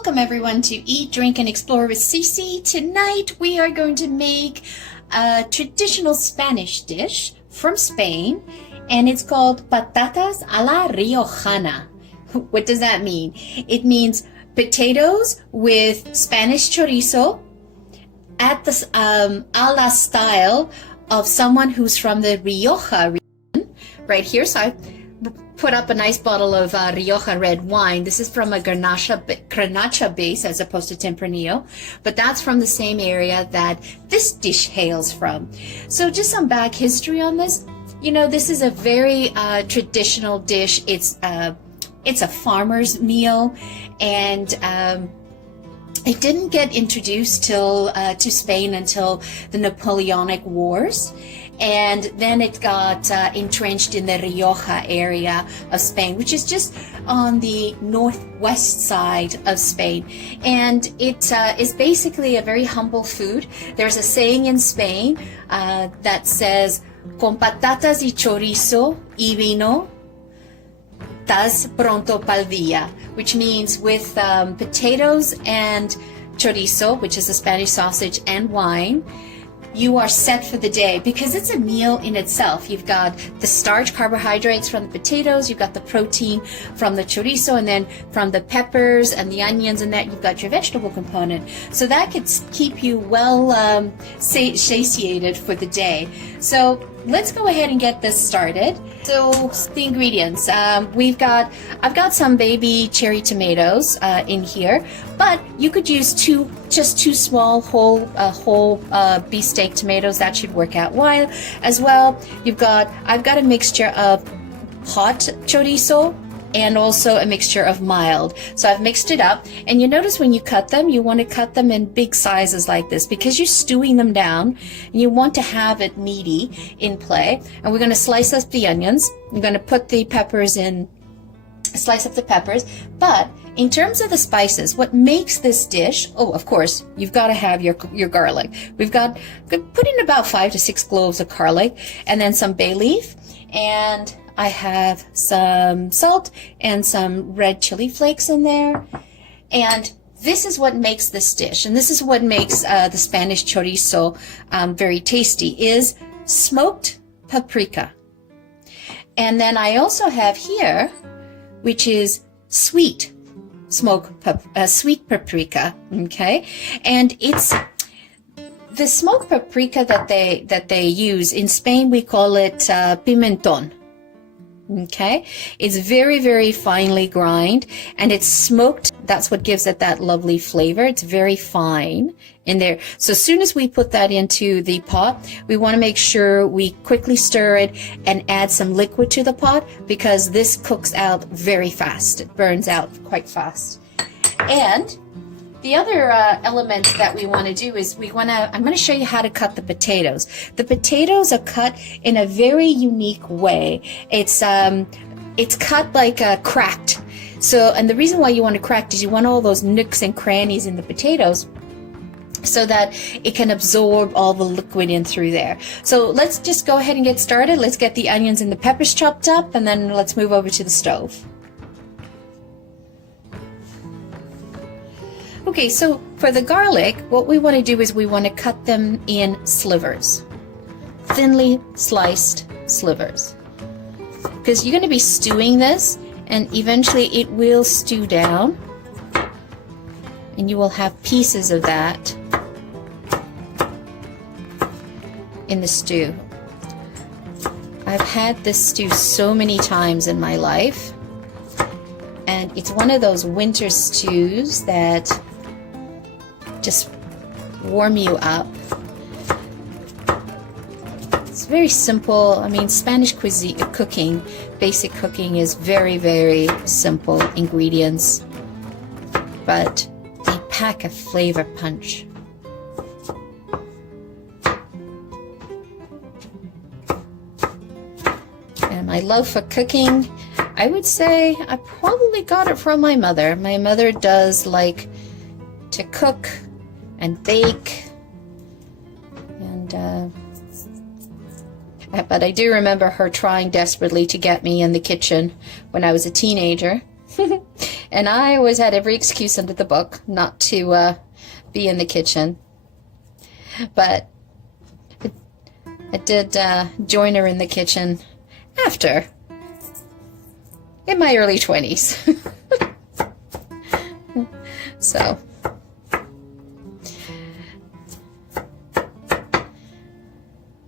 Welcome everyone to Eat, Drink, and Explore with Cece. Tonight we are going to make a traditional Spanish dish from Spain, and it's called Patatas a la Riojana. What does that mean? It means potatoes with Spanish chorizo at the a la style of someone who's from the Rioja region, right here. So I put up a nice bottle of Rioja red wine. This is from a Garnacha base as opposed to Tempranillo, but that's from the same area that this dish hails from. So just some back history on this. You know, this is a very traditional dish. It's a farmer's meal, and it didn't get introduced to Spain until the Napoleonic Wars. And then it got entrenched in the Rioja area of Spain, which is just on the northwest side of Spain. And it is basically a very humble food. There's a saying in Spain that says, "Con patatas y chorizo y vino, estás pronto pa'l día," which means with potatoes and chorizo, which is a Spanish sausage, and wine, you are set for the day, because it's a meal in itself. You've got the starch carbohydrates from the potatoes, you've got the protein from the chorizo, and then from the peppers and the onions and that, you've got your vegetable component. So that could keep you well satiated for the day. So let's go ahead and get this started. So the ingredients, I've got some baby cherry tomatoes in here, but you could use just two small whole beefsteak tomatoes. That should work out well as well. I've got a mixture of hot chorizo and also a mixture of mild. So I've mixed it up, and you notice when you cut them, you want to cut them in big sizes like this, because you're stewing them down and you want to have it meaty in play. And we're going to slice up the onions. We're going to put the peppers in, slice up the peppers. But in terms of the spices, what makes this dish, oh, of course, you've got to have your garlic. We've got put in about 5 to 6 cloves of garlic, and then some bay leaf, and I have some salt and some red chili flakes in there. And this is what makes this dish, and this is what makes the Spanish chorizo very tasty, is smoked paprika. And then I also have here, which is sweet paprika, okay? And it's the smoked paprika that they use. In Spain, we call it pimentón. Okay, it's very, very finely ground, and it's smoked. That's what gives it that lovely flavor. It's very fine in there. So as soon as we put that into the pot, we want to make sure we quickly stir it and add some liquid to the pot, because this cooks out very fast. It burns out quite fast. And the other element that we want to do is I'm going to show you how to cut the potatoes. The potatoes are cut in a very unique way. It's cut like cracked. So, and the reason why you want to crack is you want all those nooks and crannies in the potatoes so that it can absorb all the liquid in through there. So let's just go ahead and get started. Let's get the onions and the peppers chopped up, and then let's move over to the stove. Okay, so for the garlic, what we want to do is we want to cut them in slivers, thinly sliced slivers, because you're going to be stewing this, and eventually it will stew down, and you will have pieces of that in the stew. I've had this stew so many times in my life, and it's one of those winter stews that just warm you up. It's very simple. I mean, Spanish cuisine cooking, basic cooking, is very, very simple ingredients, but they pack a flavor punch. And my love for cooking, I would say I probably got it from my mother. My mother does like to cook and bake, and but I do remember her trying desperately to get me in the kitchen when I was a teenager And I always had every excuse under the book not to be in the kitchen. But I did join her in the kitchen after, in my early 20s. So,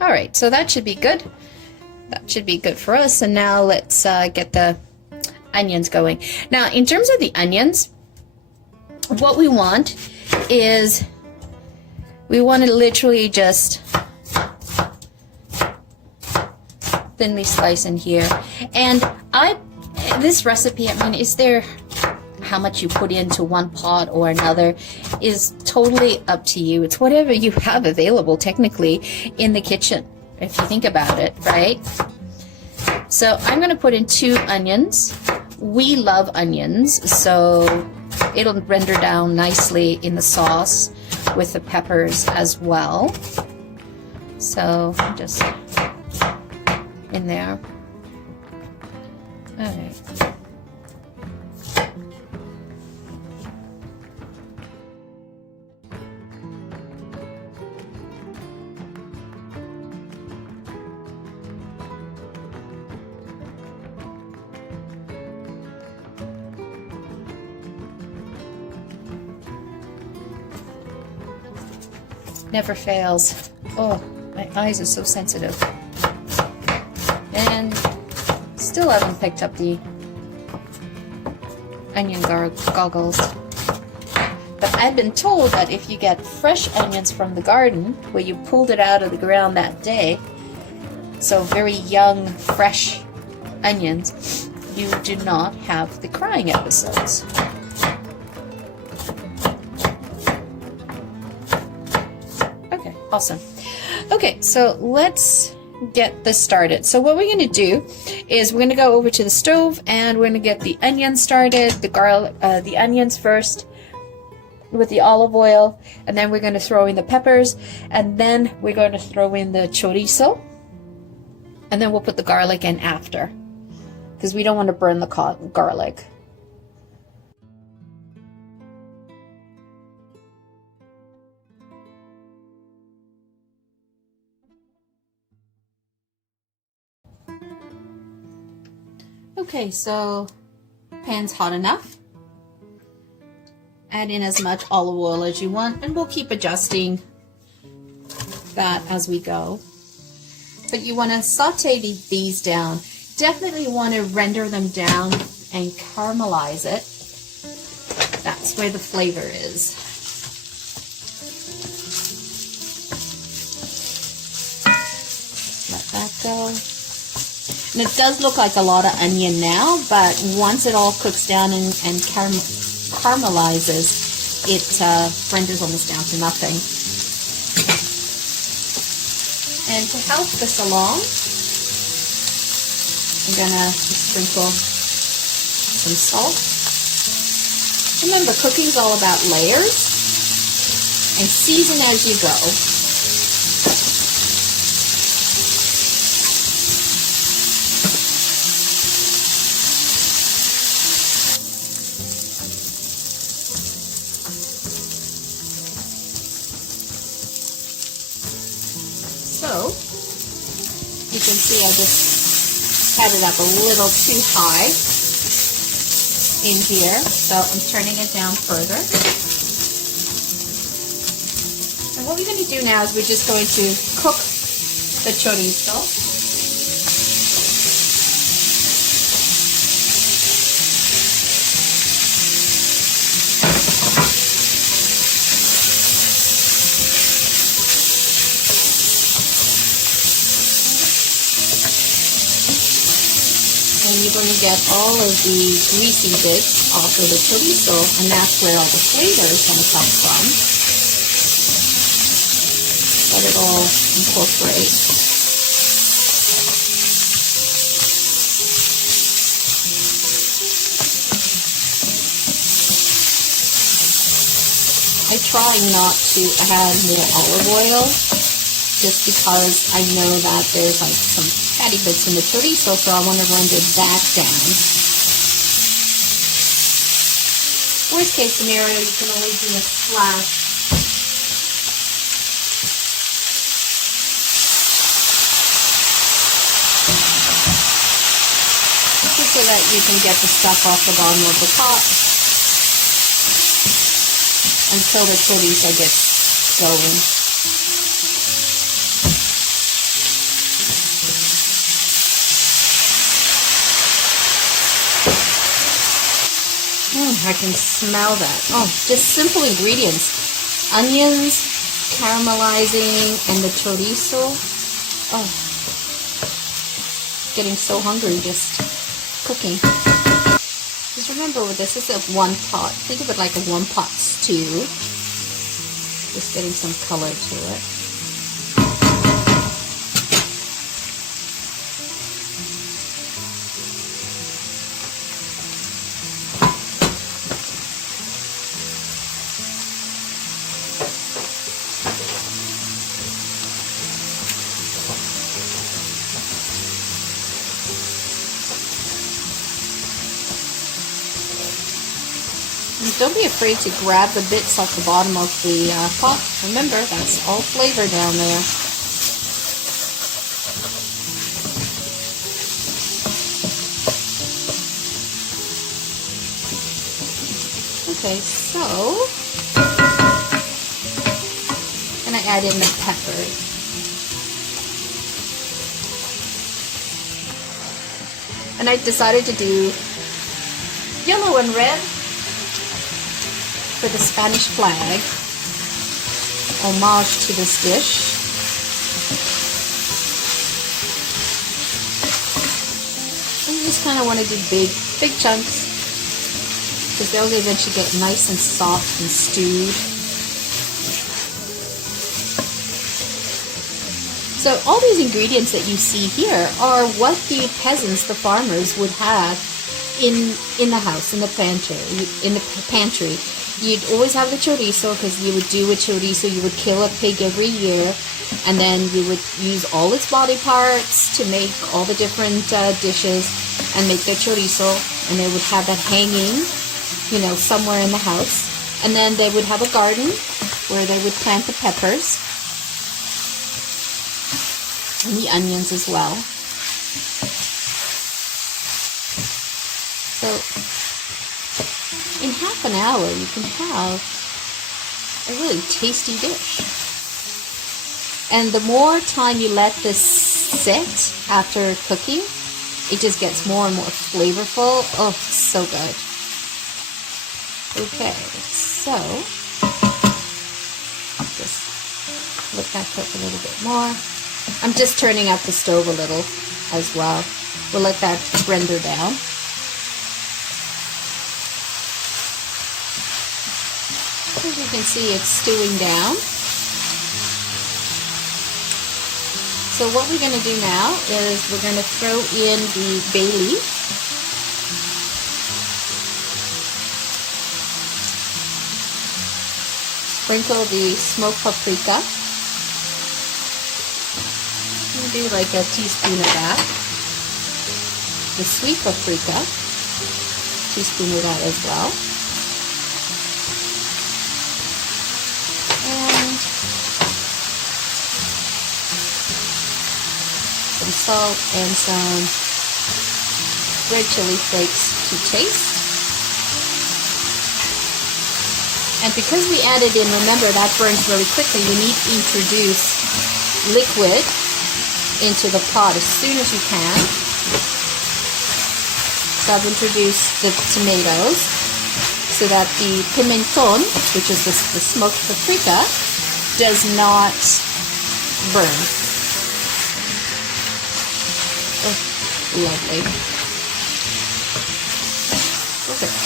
all right, so that should be good. That should be good for us. And now let's get the onions going. Now, in terms of the onions, what we want is we want to literally just thinly slice in here. And this recipe, I mean, is there how much you put into one pot or another is totally up to you. It's whatever you have available technically in the kitchen, if you think about it, right? So I'm going to put in 2 onions. We love onions, so it'll render down nicely in the sauce with the peppers as well. So just in there. All right. Never fails. Oh, my eyes are so sensitive. And still haven't picked up the onion goggles. But I've been told that if you get fresh onions from the garden, where you pulled it out of the ground that day, so very young, fresh onions, you do not have the crying episodes. Awesome. Okay, so let's get this started. So what we're going to do is we're going to go over to the stove and we're going to get the onions started, the garlic, the onions first with the olive oil, and then we're going to throw in the peppers, and then we're going to throw in the chorizo, and then we'll put the garlic in after, because we don't want to burn the garlic. Okay, so pan's hot enough. Add in as much olive oil as you want, and we'll keep adjusting that as we go. But you want to saute these down. Definitely want to render them down and caramelize it. That's where the flavor is. Let that go. And it does look like a lot of onion now, but once it all cooks down and caramelizes, it renders almost down to nothing. And to help this along, I'm gonna sprinkle some salt. Remember, cooking's all about layers, and season as you go. So, you can see I just had it up a little too high in here, so I'm turning it down further. And what we're going to do now is we're just going to cook the chorizo. And you're going to get all of the greasy bits off of the chorizo, and that's where all the flavor is going to come from. Let it all incorporate. I try not to add more olive oil, just because I know that there's like some fatty bits in the chorizo, so I want to render that down. Worst case scenario, you can always do a slash. Just so that you can get the stuff off the bottom of the pot until the chorizo gets going. I can smell that. Oh, just simple ingredients. Onions, caramelizing, and the chorizo. Oh, getting so hungry just cooking. Just remember, this is a one pot. Think of it like a one pot stew. Just getting some color to it. Don't be afraid to grab the bits off the bottom of the pot. Remember, that's all flavor down there. Okay, so and I add in the pepper. And I decided to do yellow and red for the Spanish flag, homage to this dish. And you just kind of want to do big chunks, because they'll eventually get nice and soft and stewed. So all these ingredients that you see here are what the peasants, the farmers, would have in the house, in the pantry. You'd always have the chorizo, because you would do a chorizo. You would kill a pig every year, and then you would use all its body parts to make all the different dishes and make the chorizo, and they would have that hanging, somewhere in the house. And then they would have a garden where they would plant the peppers and the onions as well. So in half an hour, you can have a really tasty dish. And the more time you let this sit after cooking, it just gets more and more flavorful. Oh, it's so good. Okay, so just let that cook a little bit more. I'm just turning up the stove a little as well. We'll let that render down. As you can see, it's stewing down. So what we're going to do now is we're going to throw in the bay leaf. Sprinkle the smoked paprika. Do like a teaspoon of that. The sweet paprika, teaspoon of that as well. And some salt and some red chili flakes to taste. And because we added in, remember that burns really quickly, you need to introduce liquid into the pot as soon as you can. So I've introduced the tomatoes so that the pimenton, which is the smoked paprika, does not burn. Oh, lovely. Perfect.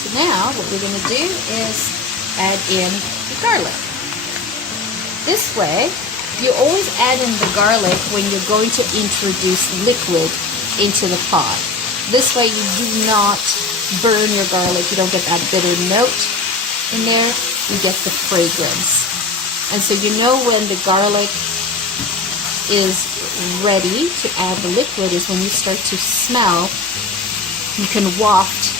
So now what we're going to do is add in the garlic. This way, you always add in the garlic when you're going to introduce liquid into the pot. This way you do not burn your garlic. You don't get that bitter note in there. You get the fragrance. And so you know when the garlic is ready to add the liquid is when you start to smell. You can waft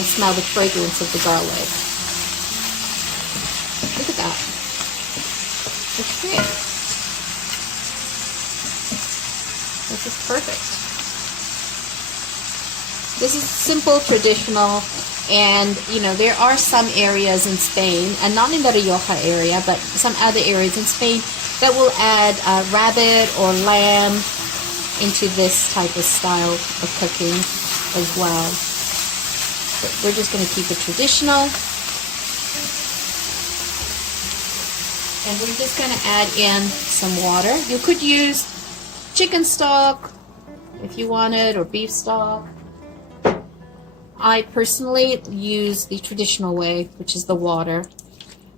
and smell the fragrance of the garlic. Look at that. Okay. This is perfect. This is simple, traditional, and you know, there are some areas in Spain, and not in the Rioja area, but some other areas in Spain that will add rabbit or lamb into this type of style of cooking as well. But we're just going to keep it traditional. And we're just going to add in some water. You could use chicken stock if you wanted, or beef stock. I personally use the traditional way, which is the water,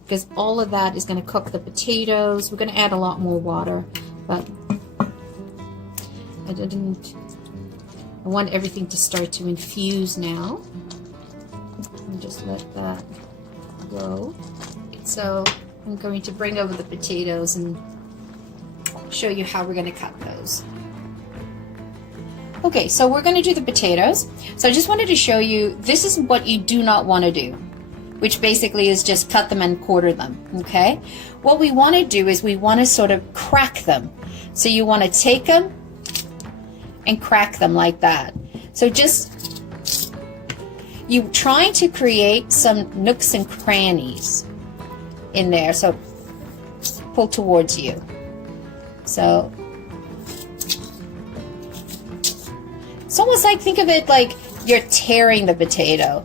because all of that is going to cook the potatoes. We're going to add a lot more water, but I want everything to start to infuse now. And just let that go. So I'm going to bring over the potatoes and show you how we're going to cut those. Okay, so we're going to do the potatoes. So I just wanted to show you, this is what you do not want to do, which basically is just cut them and quarter them, okay? What we want to do is we want to sort of crack them. So you want to take them and crack them like that. So just, you're trying to create some nooks and crannies in there, so pull towards you. So it's almost like, think of it like you're tearing the potato.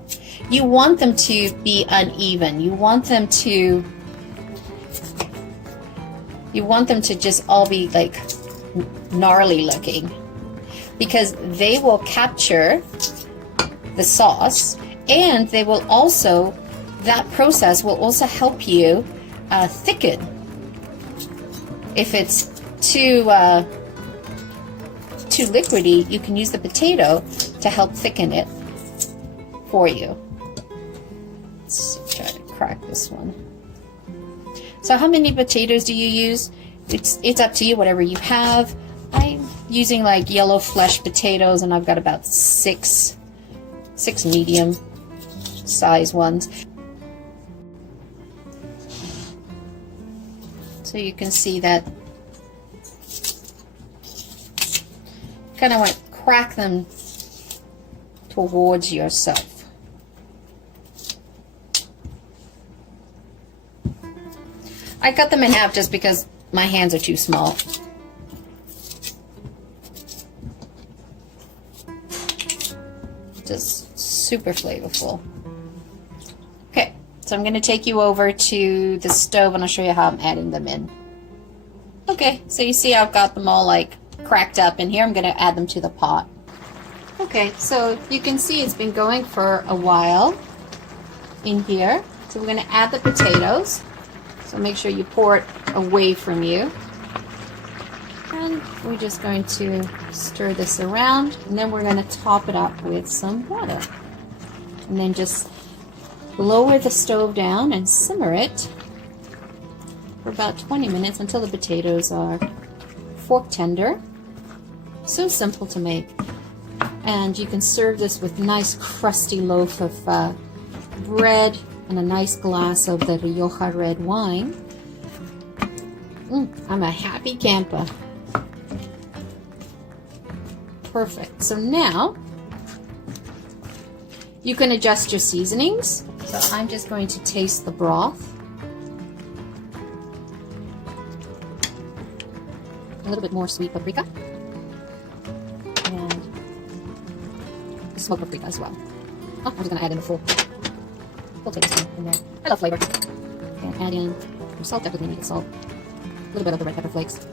You want them to be uneven. You want them to just all be like gnarly looking, because they will capture the sauce, and they will also, that process will also help you thicken. If it's too liquidy, you can use the potato to help thicken it for you. Let's try to crack this one. So how many potatoes do you use? It's up to you, whatever you have. I'm using like yellow flesh potatoes, and I've got about six medium size ones. So you can see that kind of want to crack them towards yourself. I cut them in half just because my hands are too small. Just super flavorful. Okay, so I'm going to take you over to the stove and I'll show you how I'm adding them in. Okay, so you see I've got them all like cracked up in here. I'm going to add them to the pot. Okay, so you can see it's been going for a while in here. So we're going to add the potatoes. So make sure you pour it away from you. And we're just going to stir this around, and then we're going to top it up with some water. And then just lower the stove down and simmer it for about 20 minutes until the potatoes are fork tender. So simple to make. And you can serve this with a nice crusty loaf of bread and a nice glass of the Rioja red wine. I'm a happy camper. Perfect. So now you can adjust your seasonings. So I'm just going to taste the broth. A little bit more sweet paprika. And smoked paprika as well. Oh, I'm just going to add in the full tablespoon in there. I love flavor. And add in your salt, definitely need salt. A little bit of the red pepper flakes.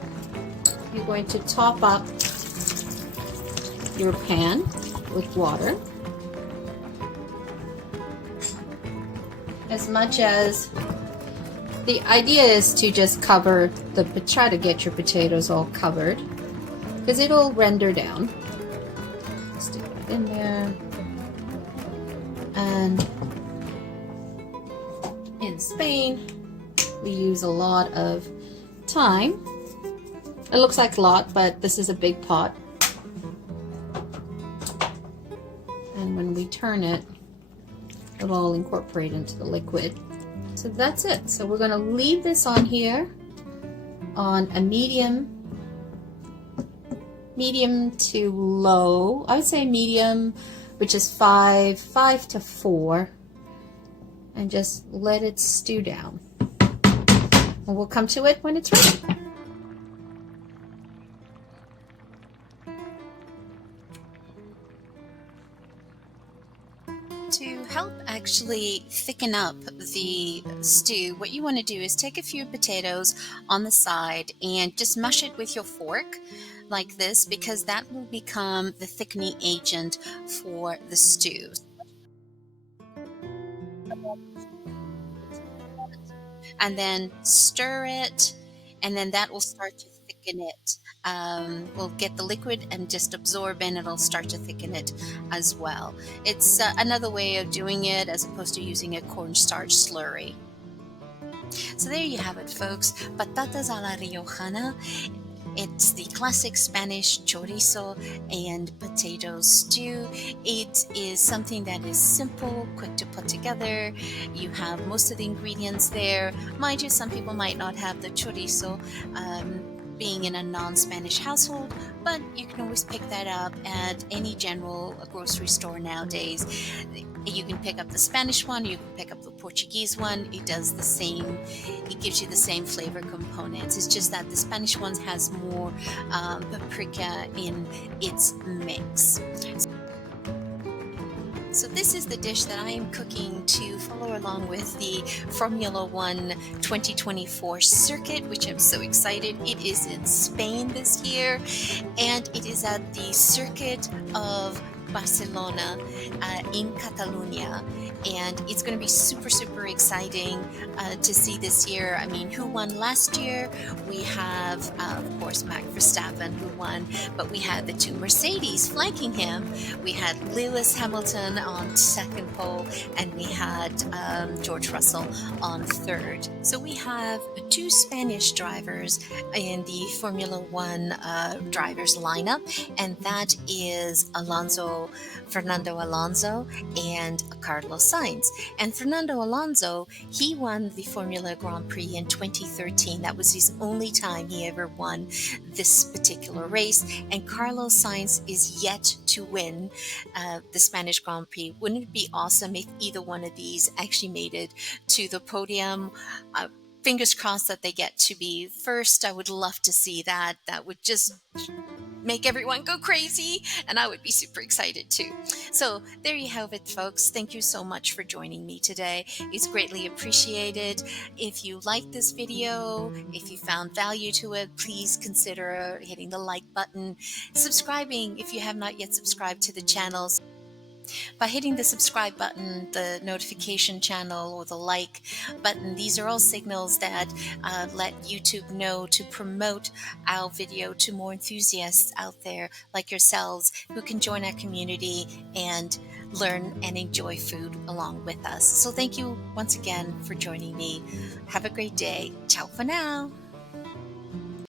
You're going to top up your pan with water. As much as, the idea is to just cover try to get your potatoes all covered, because it'll render down. Stick that in there. And in Spain, we use a lot of thyme. It looks like a lot, but this is a big pot. And when we turn it, it'll all incorporate into the liquid. So that's it. So we're going to leave this on here on a medium to low. I would say medium, which is 5 to 4, and just let it stew down. And we'll come to it when it's ready. To help actually thicken up the stew, what you want to do is take a few potatoes on the side and just mush it with your fork like this, because that will become the thickening agent for the stew. And then stir it, and then that will start to thicken it. We'll get the liquid and just absorb, and it'll start to thicken it as well. It's another way of doing it as opposed to using a cornstarch slurry. So there you have it, folks. Patatas a la Riojana. It's the classic Spanish chorizo and potato stew. It is something that is simple, quick to put together. You have most of the ingredients there. Mind you, some people might not have the chorizo, being in a non-Spanish household, but you can always pick that up at any general grocery store nowadays. You can pick up the Spanish one, you can pick up the Portuguese one. It does the same, it gives you the same flavor components. It's just that the Spanish one has more paprika in its mix. So this is the dish that I am cooking to follow along with the Formula One 2024 circuit, which I'm so excited. It is in Spain this year, and it is at the circuit of Barcelona in Catalonia, and it's going to be super exciting to see this year. I mean, who won last year? We have of course Max Verstappen, who won, but we had the two Mercedes flanking him. We had Lewis Hamilton on second pole, and we had George Russell on third. So we have two Spanish drivers in the Formula One drivers lineup, and that is Fernando Alonso and Carlos Sainz. And Fernando Alonso, he won the Formula Grand Prix in 2013. That was his only time he ever won this particular race. And Carlos Sainz is yet to win the Spanish Grand Prix. Wouldn't it be awesome if either one of these actually made it to the podium? Fingers crossed that they get to be first. I would love to see that. That would just make everyone go crazy, and I would be super excited too. So there you have it, folks. Thank you so much for joining me today. It's greatly appreciated. If you liked this video, if you found value to it, please consider hitting the like button, subscribing if you have not yet subscribed to the channel. By hitting the subscribe button, the notification channel, or the like button, these are all signals that let YouTube know to promote our video to more enthusiasts out there like yourselves, who can join our community and learn and enjoy food along with us. So thank you once again for joining me. Have a great day. Ciao for now.